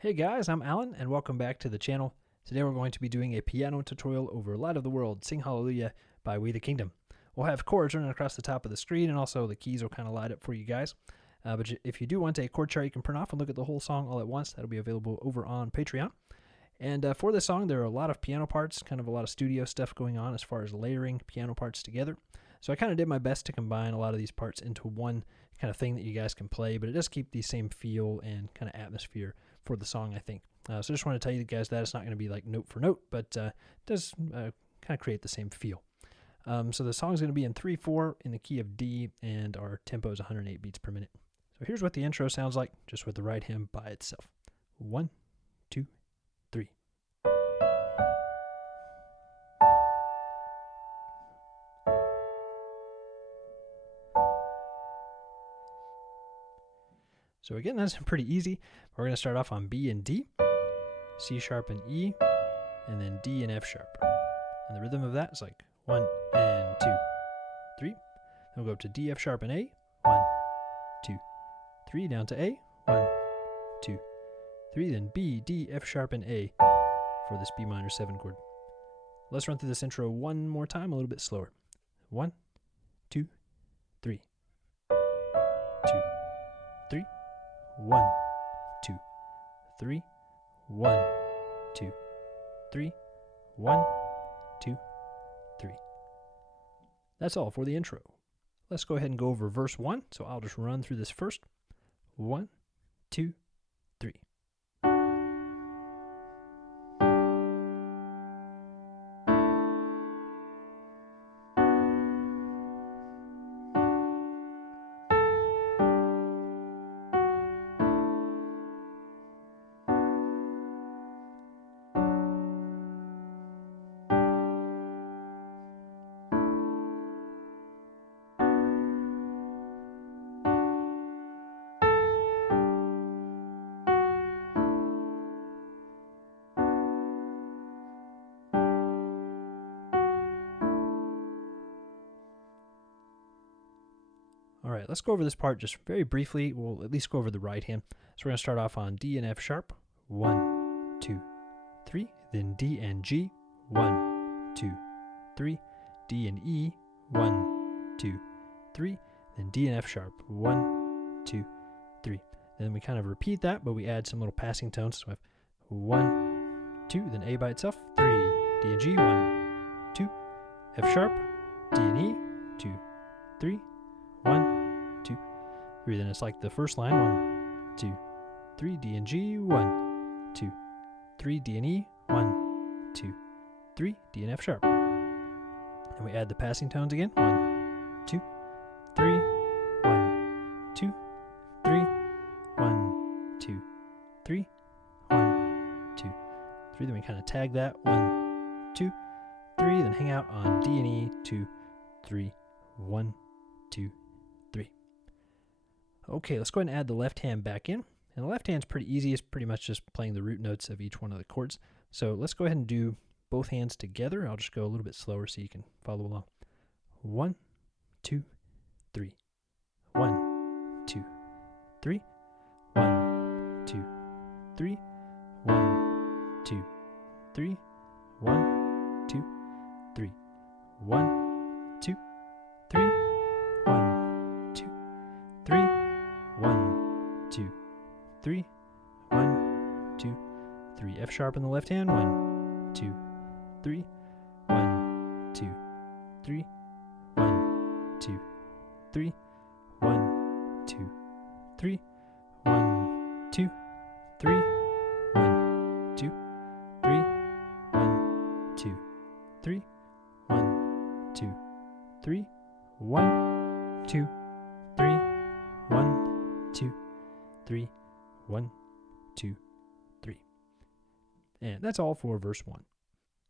Hey guys, I'm Alan and welcome back to the channel. Today we're going to be doing a piano tutorial over Light of the World, Sing Hallelujah by We the Kingdom. We'll have chords running across the top of the screen and also the keys will kind of light up for you guys. But if you do want a chord chart you can print off and look at the whole song all at once, that'll be available over on Patreon. And for this song there are a lot of piano parts, kind of a lot of studio stuff going on as far as layering piano parts together. So I kind of did my best to combine a lot of these parts into one kind of thing that you guys can play, but it does keep the same feel and kind of atmosphere for the song, I think. So just want to tell you guys that it's not going to be like note for note, but it does kind of create the same feel. So the song is going to be in 3/4 in the key of D, and our tempo is 108 beats per minute. So here's what the intro sounds like, just with the right hand by itself. 1, 2, 3. So again, that's pretty easy. We're going to start off on B and D, C sharp and E, and then D and F sharp. And the rhythm of that is like 1 and 2, 3. Then we'll go up to D, F sharp and A, 1, 2, 3, down to A, 1, 2, 3, then B, D, F sharp and A for this B minor 7 chord. Let's run through this intro one more time, a little bit slower. 1, 2, 3, 2, 3. 1, 2, 3, 1, 2, 3, 1, 2, 3. That's all for the intro. Let's go ahead and go over verse 1. So I'll just run through this first. 1, 2, 3. All right, let's go over this part just very briefly. We'll at least go over the right hand. So we're going to start off on D and F sharp. 1, 2, 3. Then D and G. 1, 2, 3. D and E. 1, 2, 3. Then D and F sharp. 1, 2, 3. Then we kind of repeat that, but we add some little passing tones. So we have 1, 2. Then A by itself. 3. D and G. 1, 2. F sharp. D and E. 2, 3. 1, 2, 3. Then it's like the first line. 1, 2, 3. D and G. 1, 2, 3. D and E. 1, 2, 3. D and F sharp. And we add the passing tones again. 1, 2, 3. 1, 2, 3. 1, 2, 3. 1, 2, 3. Then we kind of tag that. 1, 2, 3. Then hang out on D and E. 2, 3. 1, 2, 3. Okay, let's go ahead and add the left hand back in. And the left hand's pretty easy. It's pretty much just playing the root notes of each one of the chords. So let's go ahead and do both hands together. I'll just go a little bit slower so you can follow along. 1, 2, 3. 1, 2, 3. 1, 2, 3. 1, 2, 3. 1, 2, 3. 1, 2, 3. 1, 2, 3. 1, 2, 3. 1, 2, 3. F sharp in the left hand. 1, 2, 3. 1, 2, 3. 1, 2, 3. 1, 2, 3. 1, 2, 3. 1, 2, 3. 1, 2, 3. 1, 2, 3. 1, 2, 3. 1, 2, 3. 1, 2, 3. And that's all for verse 1.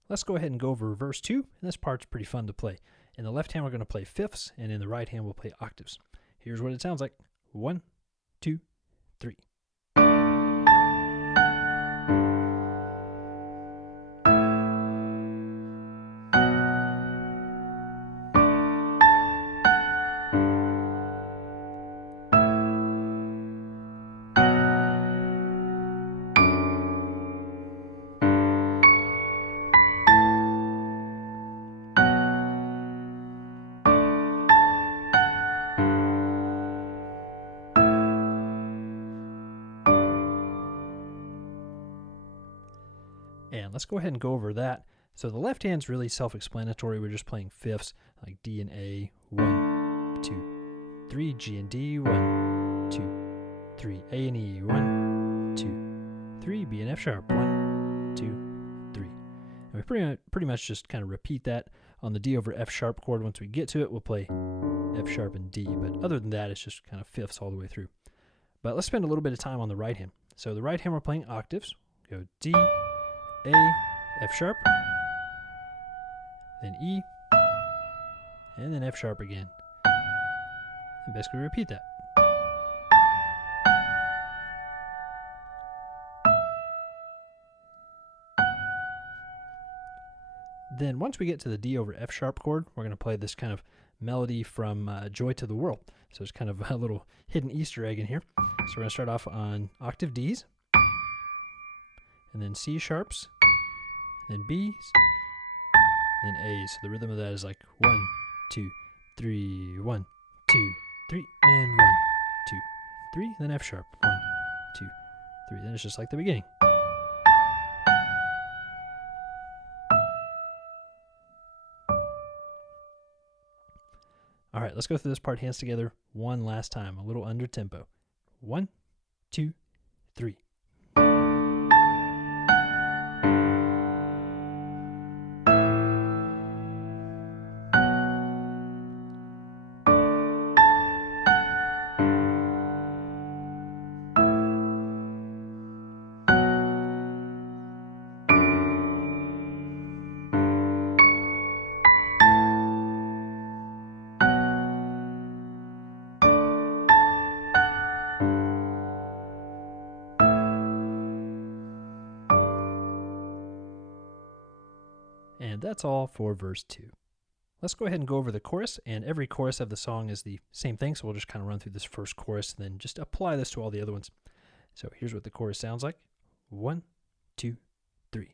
Let's go ahead and go over verse 2, and this part's pretty fun to play. In the left hand we're going to play fifths, and in the right hand we'll play octaves. Here's what it sounds like. 1, 2, 3. And let's go ahead and go over that. So the left hand's really self-explanatory. We're just playing fifths, like D and A, 1, 2, 3, G and D, 1, 2, 3, A and E, 1, 2, 3, B and F sharp, 1, 2, 3. And we pretty much just kind of repeat that on the D over F sharp chord. Once we get to it, we'll play F sharp and D, but other than that, it's just kind of fifths all the way through. But let's spend a little bit of time on the right hand. So the right hand, we're playing octaves. Go D, A, F sharp, then E, and then F sharp again. And basically repeat that. Then once we get to the D over F sharp chord, we're going to play this kind of melody from Joy to the World. So it's kind of a little hidden Easter egg in here. So we're going to start off on octave Ds, and then C sharps, then Bs, then A's. So the rhythm of that is like 1, 2, 3, 1, 2, 3, and 1, 2, 3, then F sharp, 1, 2, 3. Then it's just like the beginning. All right, let's go through this part hands together one last time, a little under tempo. 1, 2, 3. And that's all for verse 2. Let's go ahead and go over the chorus, and every chorus of the song is the same thing, so we'll just kind of run through this first chorus and then just apply this to all the other ones. So here's what the chorus sounds like. 1, 2, 3.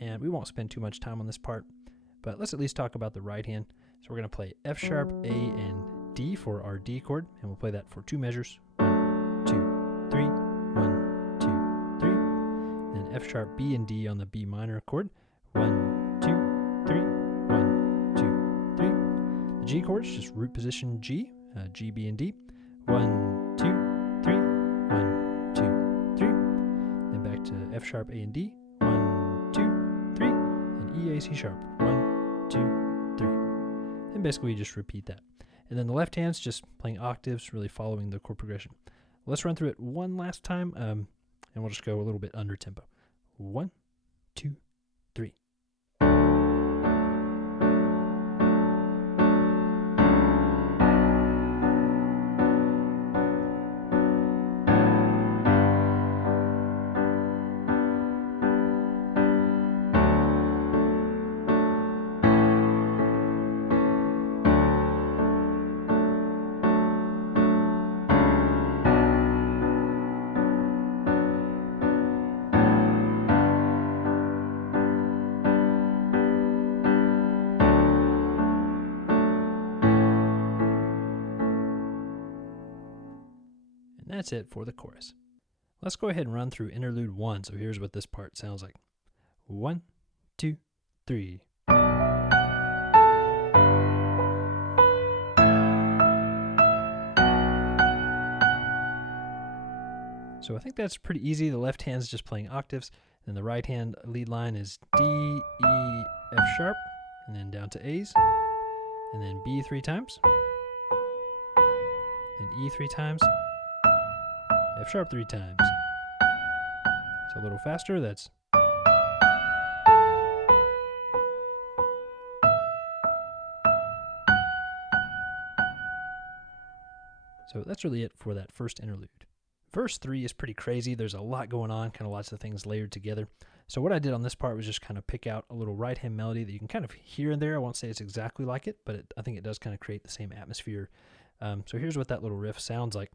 And we won't spend too much time on this part, but let's at least talk about the right hand. So we're going to play F sharp, A, and D for our D chord, and we'll play that for 2 measures. 1, 2, 3, 1, 2, 3. Then F sharp, B, and D on the B minor chord. 1, 2, 3, 1, 2, 3. The G chords, just root position G, G, B, and D. 1, 2, 3, 1, 2, 3. Then back to F sharp, A, and D. 1, 2, 3, and E, A, C sharp. 1, 2, 3. And basically just repeat that. And then the left hand's just playing octaves, really following the chord progression. Let's run through it one last time, and we'll just go a little bit under tempo. 1, 2, 3. That's it for the chorus. Let's go ahead and run through Interlude 1. So here's what this part sounds like. 1, 2, 3. So I think that's pretty easy. The left hand's just playing octaves, and the right hand lead line is D, E, F sharp, and then down to A's, and then B 3 times, then E 3 times, F sharp 3 times. So a little faster, that's. So that's really it for that first interlude. Verse 3 is pretty crazy. There's a lot going on, kind of lots of things layered together. So what I did on this part was just kind of pick out a little right hand melody that you can kind of hear in there. I won't say it's exactly like it, but I think it does kind of create the same atmosphere. So here's what that little riff sounds like.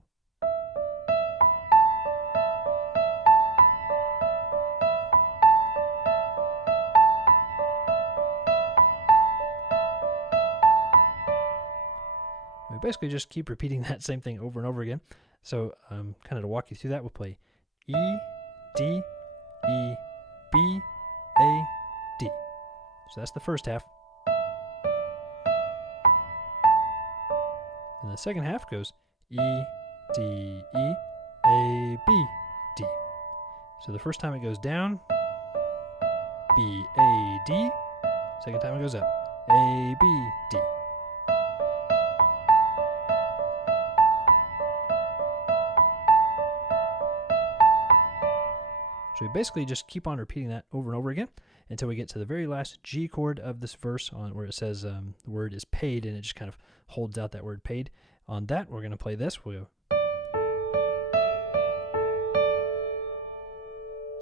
We basically just keep repeating that same thing over and over again. So kind of to walk you through that, we'll play E, D, E, B, A, D. So that's the first half. And the second half goes E, D, E, A, B, D. So the first time it goes down, B, A, D. Second time it goes up, A, B, D. So we basically just keep on repeating that over and over again until we get to the very last G chord of this verse on where it says the word is paid, and it just kind of holds out that word paid. On that, we're going to play this. We'll go.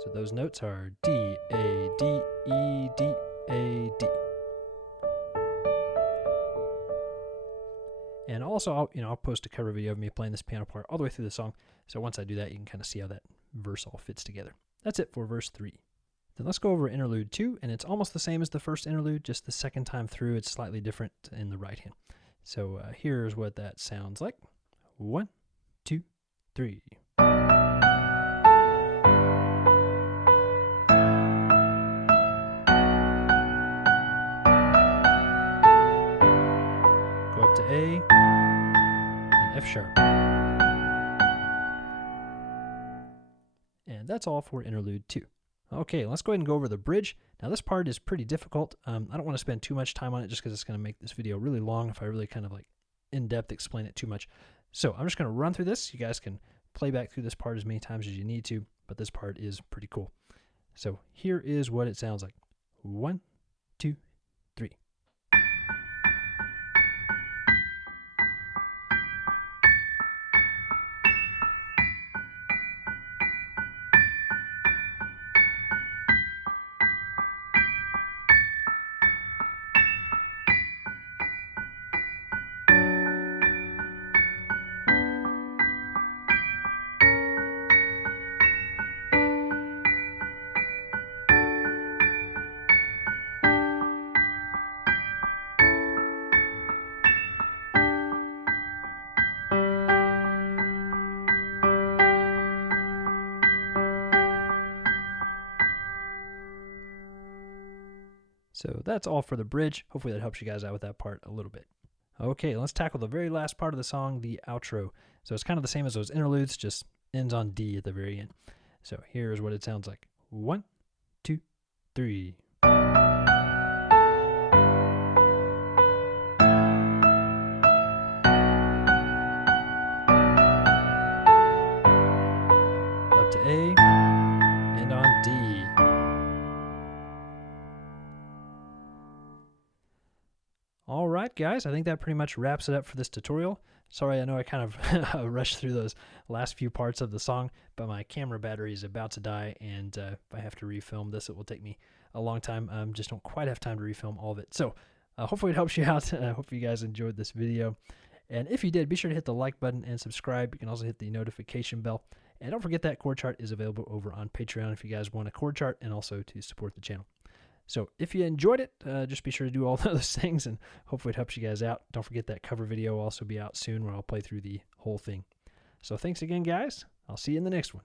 So those notes are D, A, D, E, D, A, D. And also, I'll post a cover video of me playing this piano part all the way through the song. So once I do that, you can kind of see how that verse all fits together. That's it for verse 3. Then let's go over interlude 2, and it's almost the same as the first interlude, just the second time through it's slightly different in the right hand. So here's what that sounds like. 1, 2, 3. Go up to A and F sharp. And that's all for interlude 2. Okay, let's go ahead and go over the bridge. Now this part is pretty difficult. I don't want to spend too much time on it just because it's going to make this video really long if I really kind of like in-depth explain it too much. So I'm just going to run through this. You guys can play back through this part as many times as you need to, but this part is pretty cool. So here is what it sounds like. 1, 2, 3. So that's all for the bridge. Hopefully that helps you guys out with that part a little bit. Okay, let's tackle the very last part of the song, the outro. So it's kind of the same as those interludes, just ends on D at the very end. So here's what it sounds like. 1, 2, 3. Up to A and on D. All right, guys, I think that pretty much wraps it up for this tutorial. Sorry, I know I kind of rushed through those last few parts of the song, but my camera battery is about to die, and if I have to refilm this, it will take me a long time. Just don't quite have time to refilm all of it. So hopefully it helps you out. I hope you guys enjoyed this video. And if you did, be sure to hit the like button and subscribe. You can also hit the notification bell. And don't forget that chord chart is available over on Patreon if you guys want a chord chart and also to support the channel. So if you enjoyed it, just be sure to do all those things, and hopefully it helps you guys out. Don't forget that cover video will also be out soon where I'll play through the whole thing. So thanks again, guys. I'll see you in the next one.